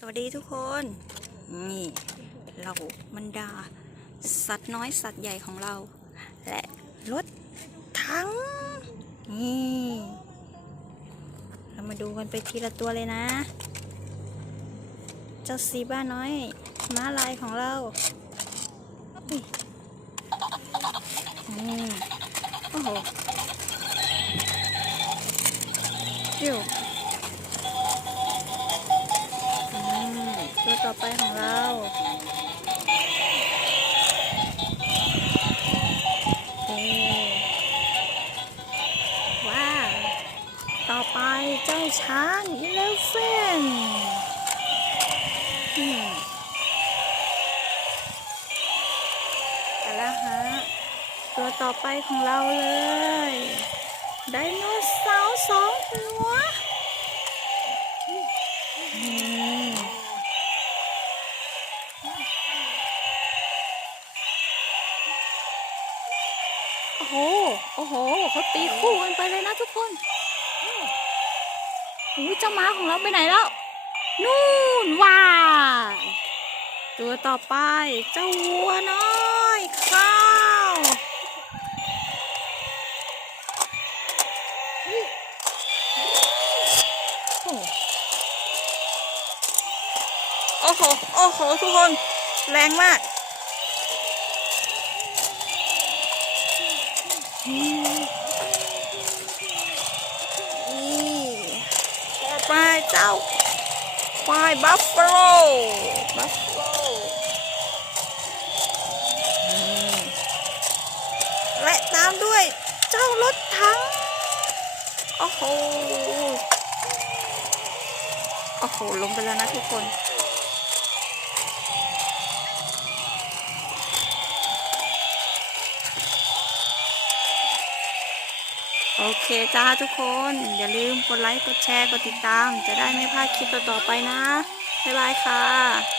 สวัสดีทุกคน นี่ เราบรรดา สัตว์น้อยสัตว์ใหญ่ของเรา และรถถังนี่ เรามาดูกันไปทีละตัวเลยนะ เจ้าซีบ้าน้อย ม้าลายของเราอุ๊ยโอ้โหเดี๋ยว ต่อไปของเราเอ๊ว้าว ต่อไปเจ้าช้างอีเลฟเฟนแต่ละฮะ ตัวต่อไปของเราเลย ไดโนเสาร์สองหัว โอ้โห โอ้โห เขาตีคู่กันไปเลยนะทุกคนโอ้ยเจ้าม้าของเราไปไหนแล้ว นู่นว้าตัวต่อไป เจ้าวัวน้อยข้าวโอ้โห โอ้โห ทุกคน แรงมาก นี่ต่อไปเจ้าควายบัฟฟาโลบัฟฟาโลและตามด้วยเจ้ารถถังโอ้โห โอ้โห ลงไปแล้วนะทุกคน โอเคจ้าทุกคน อย่าลืมกดไลค์ กดแชร์ กดติดตาม จะได้ไม่พลาดคลิปต่อๆไปนะ บ๊ายบายค่ะ